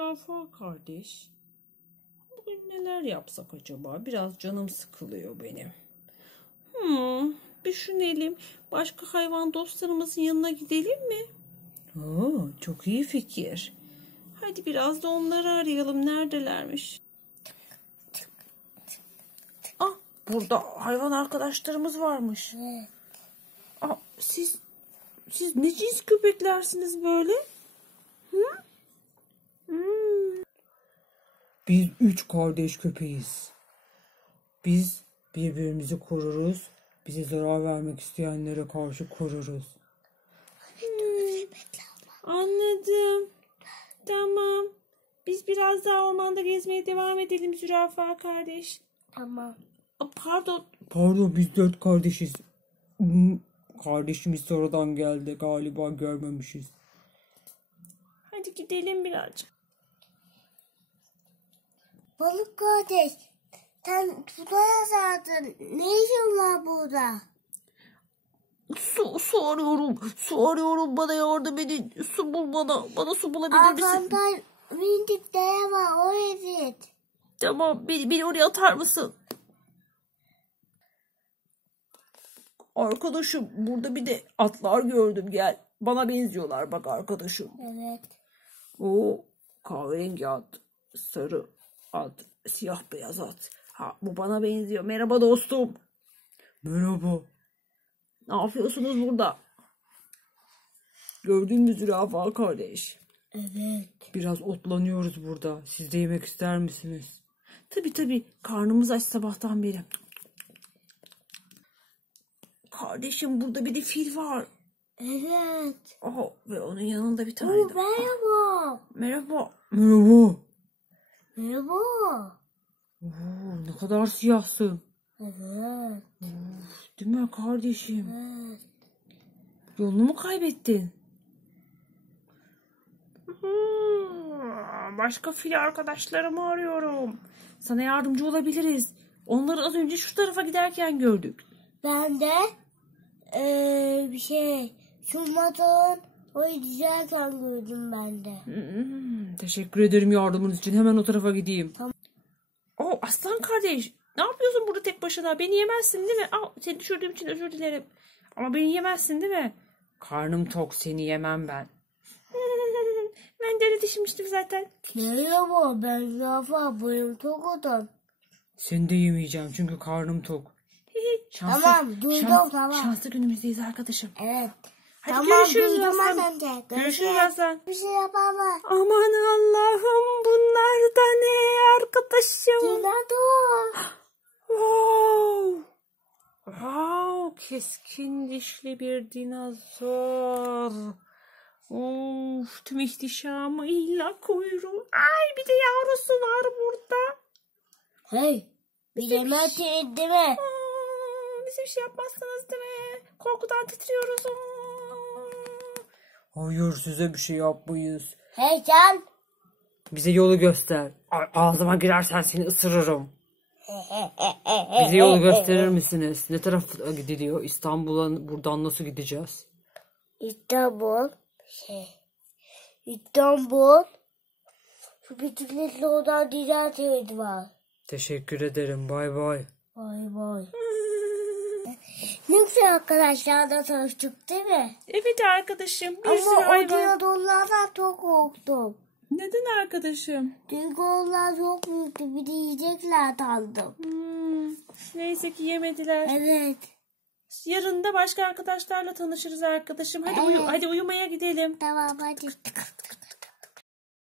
Zürafa kardeş, bugün neler yapsak acaba? Biraz canım sıkılıyor benim. Düşünelim. Başka hayvan dostlarımızın yanına gidelim mi? Çok iyi fikir. Hadi biraz da onları arayalım. Neredelermiş? Burada hayvan arkadaşlarımız varmış. Siz ne cins köpeklersiniz böyle? Biz 3 kardeş köpeğiz. Biz birbirimizi koruruz. Bize zarar vermek isteyenlere karşı koruruz. Anladım. Tamam. Biz biraz daha ormanda gezmeye devam edelim zürafa kardeş. Tamam. Pardon, biz 4 kardeşiz. Kardeşimiz sonradan geldi. Galiba görmemişiz. Hadi gidelim birazcık. Balık kardeş, sen suda yazardın. Ne işin var burada? Su arıyorum. Su arıyorum. Bana yardım edin. Su bul bana. Bana su bulabilir misin? Arkamdan bindik dere var, oraya git. Tamam. Beni oraya atar mısın? Arkadaşım, burada bir de atlar gördüm. Gel. Bana benziyorlar bak arkadaşım. Evet. O kahverengi at. Sarı at. Siyah beyaz at. Bu bana benziyor. Merhaba dostum. Merhaba. Ne yapıyorsunuz burada? Gördün mü zürafa kardeş? Evet. Biraz otlanıyoruz burada. Siz de yemek ister misiniz? Tabii. Karnımız aç sabahtan beri. Kardeşim, burada bir de fil var. Evet. Ve onun yanında bir tane Oo, de. merhaba. Merhaba. Merhaba. Ne kadar siyahsın. Evet. Değil mi kardeşim? Evet. Yolunu mu kaybettin? Başka fil arkadaşlarımı arıyorum. Sana yardımcı olabiliriz. Onları az önce şu tarafa giderken gördük. Ben de şu motorun orayı düzerken gördüm ben de. Teşekkür ederim yardımınız için. Hemen o tarafa gideyim. Tamam. Aslan kardeş, ne yapıyorsun burada tek başına? Beni yemezsin değil mi? Seni düşürdüğüm için özür dilerim. Ama beni yemezsin değil mi? Karnım tok, seni yemem ben. Ben de öyle düşünmüştüm zaten. Merhaba, ben Zafer, boyum çok adam. Seni de yemeyeceğim çünkü karnım tok. Tamam, duydum, tamam. Şanslı günümüzdeyiz arkadaşım. Evet. Hadi tamam, görüşürüz aslan. aslan. Görüşürüz aslan. Bir şey yapamam. Aman Allah'ım, bunlar da ne arkadaşım? Dinozor. Wow, keskin dişli bir dinozor. Tüm ihtişamıyla kuyruğu. Bir de yavrusu var burada. Hey, bir de Mert'in değil mi? Bize bir şey yapmazsınız değil mi? Korkudan titriyoruz. Hayır, size bir şey yapmayız. Hey sen. Bize yolu göster. Ağzıma girersen seni ısırırım. Bize yolu gösterir misiniz? Ne tarafa gidiliyor? İstanbul'a buradan nasıl gideceğiz? İstanbul. Şu bisikletle oradan diğer var. Teşekkür ederim. Bay bay. Bay bay. Ne güzel arkadaşlarla tanıştık değil mi? Evet arkadaşım. Ama o dinozorlardan çok korktum. Neden arkadaşım? Çünkü onlar çok büyüktü. Bir de yiyecekler sandım. Neyse ki yemediler. Evet. Yarın da başka arkadaşlarla tanışırız arkadaşım. Hadi uyumaya gidelim. Tamam hadi.